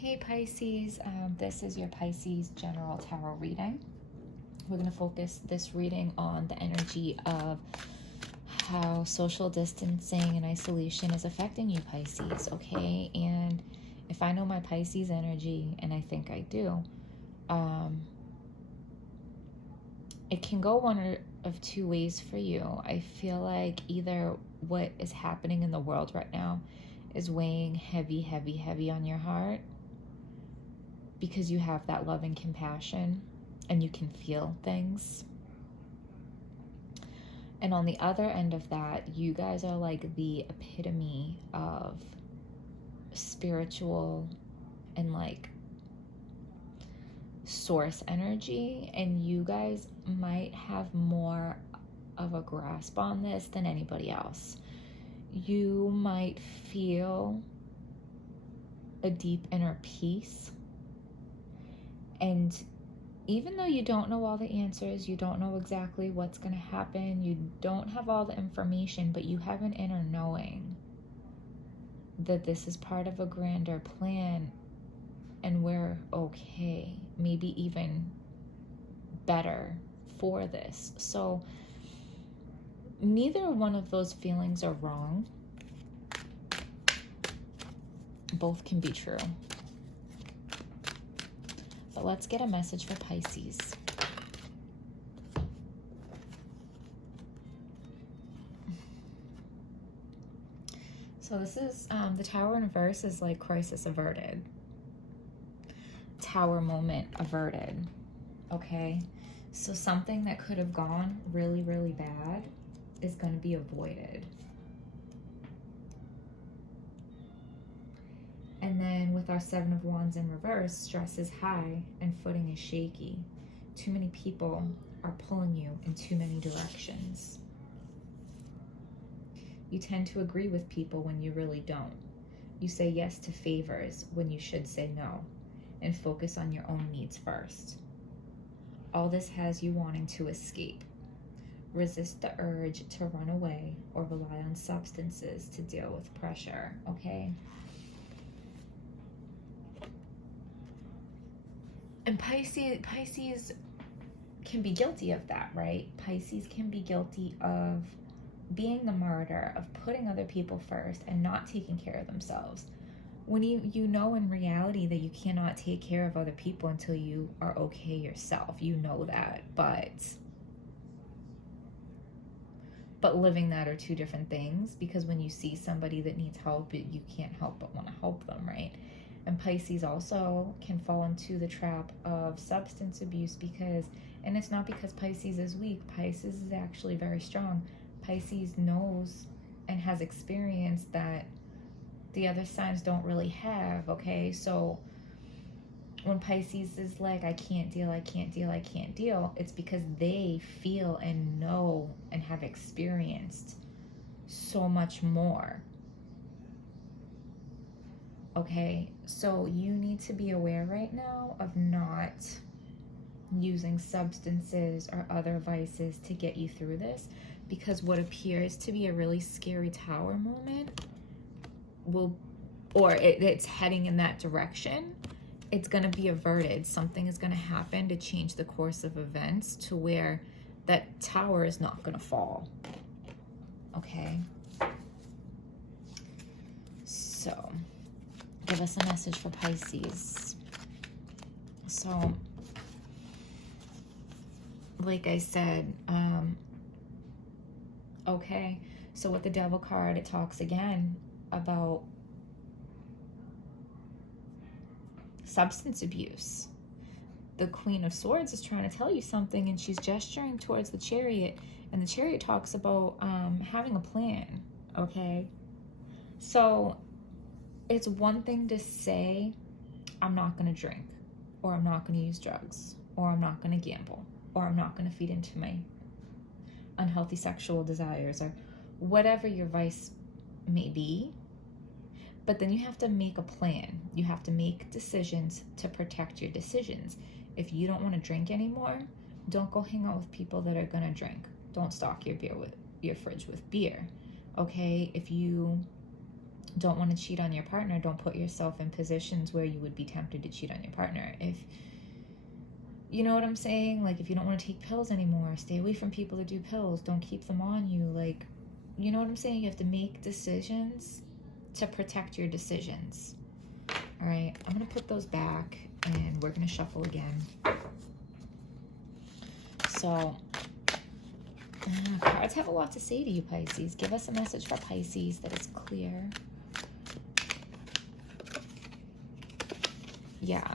Hey Pisces, this is your Pisces General Tarot reading. We're going to focus this reading on the energy of how social distancing and isolation is affecting you, Pisces, okay? And if I know my Pisces energy, and I think I do, it can go one of two ways for you. I feel like either what is happening in the world right now is weighing heavy on your heart, because you have that love and compassion and you can feel things. And on the other end of that, you guys are like the epitome of spiritual and like source energy, and you guys might have more of a grasp on this than anybody else. You might feel a deep inner peace. And even though you don't know all the answers, you don't know exactly what's going to happen, you don't have all the information, but you have an inner knowing that this is part of a grander plan and we're okay, maybe even better for this. So neither one of those feelings are wrong. Both can be true. But let's get a message for Pisces. So this is, the Tower in reverse is like crisis averted. Tower moment averted. Okay? So something that could have gone really bad is going to be avoided. And then with our Seven of Wands in reverse, stress is high and footing is shaky. Too many people are pulling you in too many directions. You tend to agree with people when you really don't. You say yes to favors when you should say no, and focus on your own needs first. All this has you wanting to escape. Resist the urge to run away or rely on substances to deal with pressure, okay? And Pisces can be guilty of that, right? Pisces can be guilty of being the martyr, of putting other people first and not taking care of themselves. When you know in reality that you cannot take care of other people until you are okay yourself. You know that, but living that are two different things, because when you see somebody that needs help, you can't help but want to help them, right? And Pisces also can fall into the trap of substance abuse and it's not because Pisces is weak. Pisces is actually very strong. Pisces knows and has experienced that the other signs don't really have, okay? So when Pisces is like, I can't deal, it's because they feel and know and have experienced so much more. Okay, so you need to be aware right now of not using substances or other vices to get you through this, because what appears to be a really scary tower moment it's heading in that direction. It's going to be averted. Something is going to happen to change the course of events to where that tower is not going to fall. Okay? So give us a message for Pisces. So, like I said, okay, so with the Devil card, it talks again about substance abuse. The Queen of Swords is trying to tell you something, and she's gesturing towards the Chariot, and the Chariot talks about having a plan, okay? So it's one thing to say, I'm not going to drink, or I'm not going to use drugs, or I'm not going to gamble, or I'm not going to feed into my unhealthy sexual desires, or whatever your vice may be. But then you have to make a plan. You have to make decisions to protect your decisions. If you don't want to drink anymore, don't go hang out with people that are going to drink. Don't stock your fridge with beer, okay? If you don't want to cheat on your partner, don't put yourself in positions where you would be tempted to cheat on your partner. If you know what I'm saying, like if you don't want to take pills anymore, stay away from people that do pills. Don't keep them on you. Like, you know what I'm saying? You have to make decisions to protect your decisions. All right, I'm going to put those back and we're going to shuffle again. So, cards have a lot to say to you, Pisces. Give us a message for Pisces that is clear. Yeah,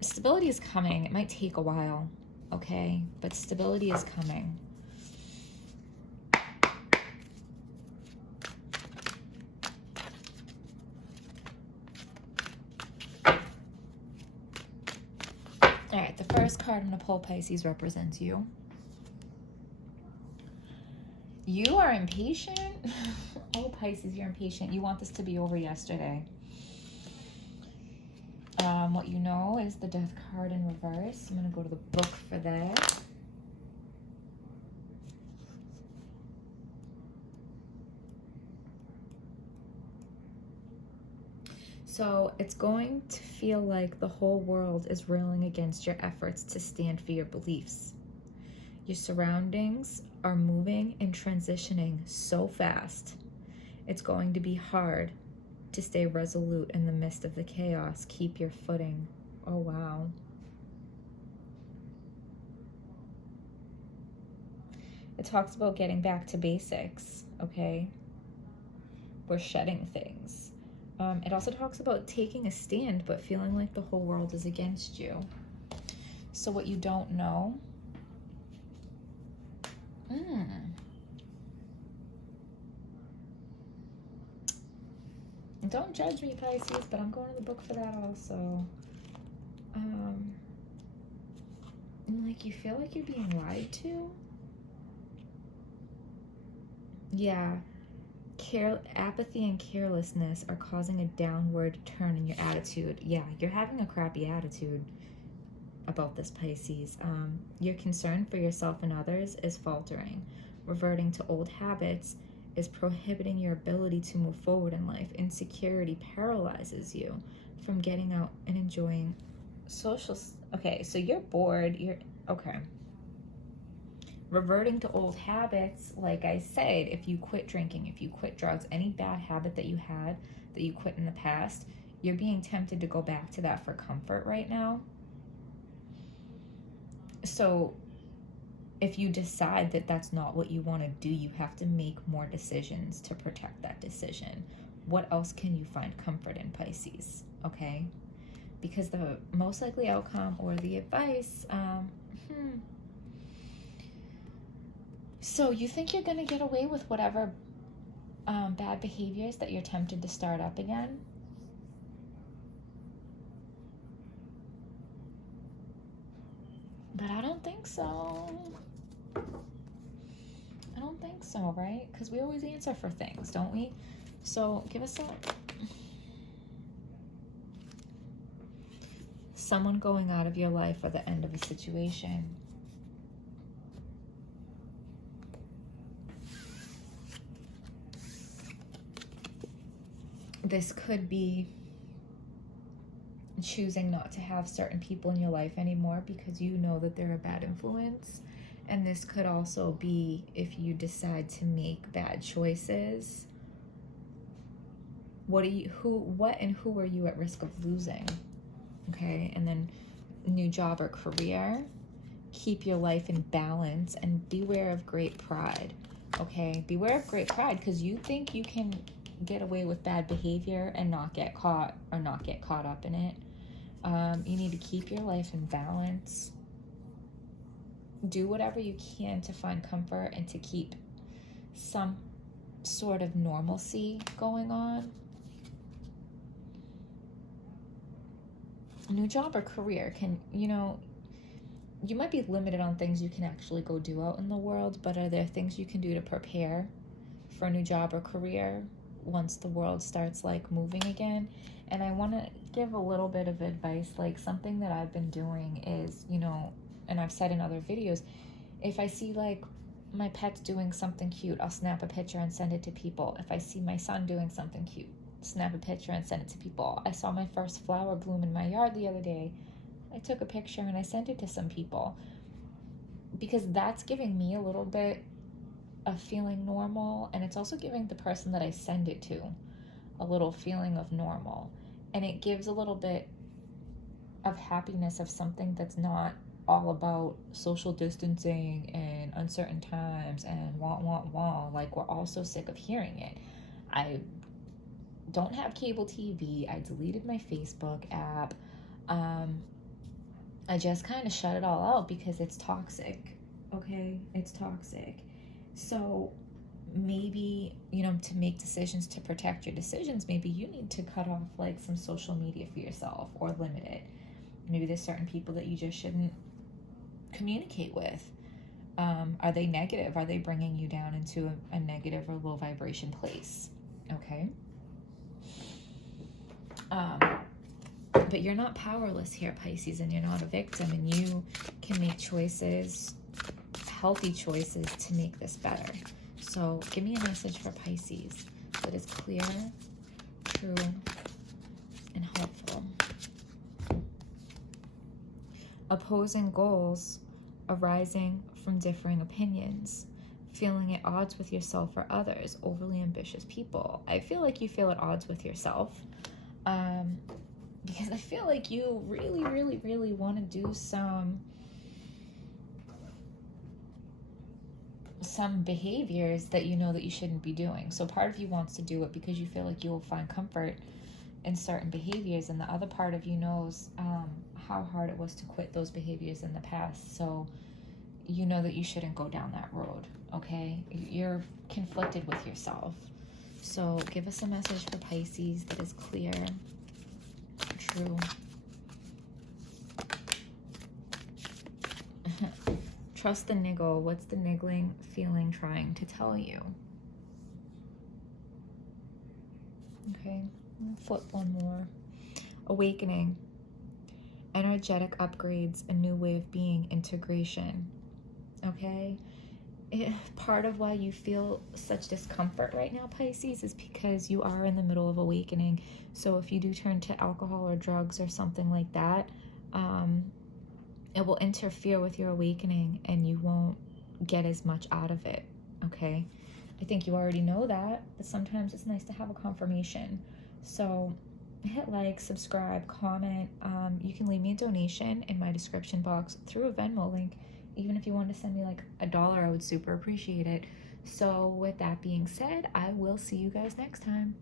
stability is coming. It might take a while, okay? But stability is coming. All right, the first card I'm going to pull, Pisces, represents you. You are impatient. Oh, Pisces, you're impatient. You want this to be over yesterday. What you know is the Death card in reverse. I'm going to go to the book for that. So it's going to feel like the whole world is railing against your efforts to stand for your beliefs. Your surroundings are moving and transitioning so fast. It's going to be hard to stay resolute in the midst of the chaos. Keep your footing. Oh, wow. It talks about getting back to basics, okay? We're shedding things. It also talks about taking a stand, but feeling like the whole world is against you. So what you don't know... Don't judge me, Pisces, but I'm going to the book for that also. Like, you feel like you're being lied to? Yeah. Apathy and carelessness are causing a downward turn in your attitude. Yeah, you're having a crappy attitude about this, Pisces. Your concern for yourself and others is faltering. Reverting to old habits is prohibiting your ability to move forward in life. Insecurity paralyzes you from getting out and enjoying social... Okay, so you're bored. Okay. Reverting to old habits, like I said, if you quit drinking, if you quit drugs, any bad habit that you had that you quit in the past, you're being tempted to go back to that for comfort right now. So if you decide that that's not what you want to do, you have to make more decisions to protect that decision. What else can you find comfort in, Pisces? Okay? Because the most likely outcome or the advice, So you think you're going to get away with whatever bad behaviors that you're tempted to start up again? But I don't think so. I don't think so, right? Because we always answer for things, don't we? So give us someone going out of your life or the end of a situation. This could be choosing not to have certain people in your life anymore because you know that they're a bad influence. And this could also be if you decide to make bad choices. What and who are you at risk of losing? Okay, and then new job or career. Keep your life in balance and beware of great pride. Okay, beware of great pride because you think you can get away with bad behavior and not get caught or not get caught up in it. You need to keep your life in balance. Do whatever you can to find comfort and to keep some sort of normalcy going on. A new job or career can, you might be limited on things you can actually go do out in the world, but are there things you can do to prepare for a new job or career once the world starts like moving again? And I want to give a little bit of advice, like something that I've been doing is, and I've said in other videos, if I see like my pet's doing something cute, I'll snap a picture and send it to people. If I see my son doing something cute, snap a picture and send it to people. I saw my first flower bloom in my yard the other day. I took a picture and I sent it to some people, because that's giving me a little bit of feeling normal, and it's also giving the person that I send it to a little feeling of normal, and it gives a little bit of happiness of something that's not all about social distancing and uncertain times and wah. Like, we're all so sick of hearing it. I don't have cable TV. I deleted my Facebook app. I just kind of shut it all out because it's toxic. Okay, it's toxic. So maybe, to make decisions to protect your decisions, maybe you need to cut off like some social media for yourself or limit it. Maybe there's certain people that you just shouldn't communicate with. Are they negative? Are they bringing you down into a negative or low vibration place? Okay. But you're not powerless here, Pisces, and you're not a victim, and you can make choices, healthy choices, to make this better. So give me a message for Pisces that is clear, true, and helpful. Opposing goals arising from differing opinions, feeling at odds with yourself or others, overly ambitious people. I feel like you feel at odds with yourself, because I feel like you really, really, really want to do some behaviors that you know that you shouldn't be doing. So part of you wants to do it because you feel like you will find comfort in certain behaviors, and the other part of you knows how hard it was to quit those behaviors in the past. So you know that you shouldn't go down that road. Okay, you're conflicted with yourself. So give us a message for Pisces that is clear, true, trust the niggle. What's the niggling feeling trying to tell you? Okay, flip one more. Awakening, energetic upgrades, a new way of being, integration. Okay, part of why you feel such discomfort right now, Pisces, is because you are in the middle of awakening. So if you do turn to alcohol or drugs or something like that, it will interfere with your awakening and you won't get as much out of it. Okay, I think you already know that, but sometimes it's nice to have a confirmation. So hit like, subscribe, comment. You can leave me a donation in my description box through a Venmo link. Even if you want to send me like $1, I would super appreciate it. So with that being said, I will see you guys next time.